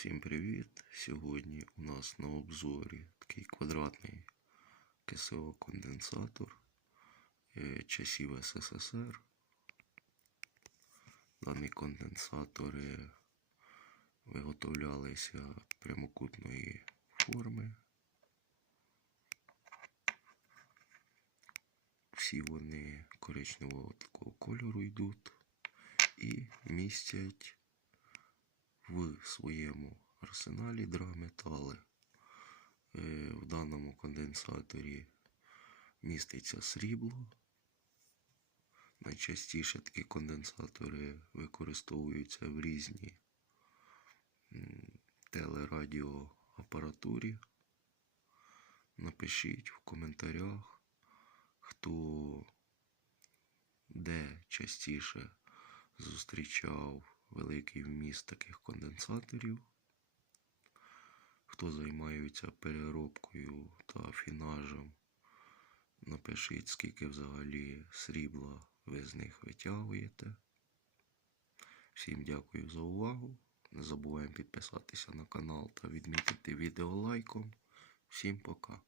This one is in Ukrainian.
Всім привіт! Сьогодні у нас на обзорі такий квадратний КСО конденсатор е, часів СССР. Дані конденсатори виготовлялися прямокутної форми. Всі вони коричневого такого кольору йдуть і містять в своєму арсеналі драгметали. Е, В даному конденсаторі міститься срібло. Найчастіше такі конденсатори використовуються в різній телерадіоапаратурі. Напишіть в коментарях, хто де частіше зустрічав великий вміст таких конденсаторів, хто займається переробкою та афінажем, напишіть, скільки взагалі срібла ви з них витягуєте. Всім дякую за увагу. Не забуваємо підписатися на канал та відмітити відео лайком. Всім пока.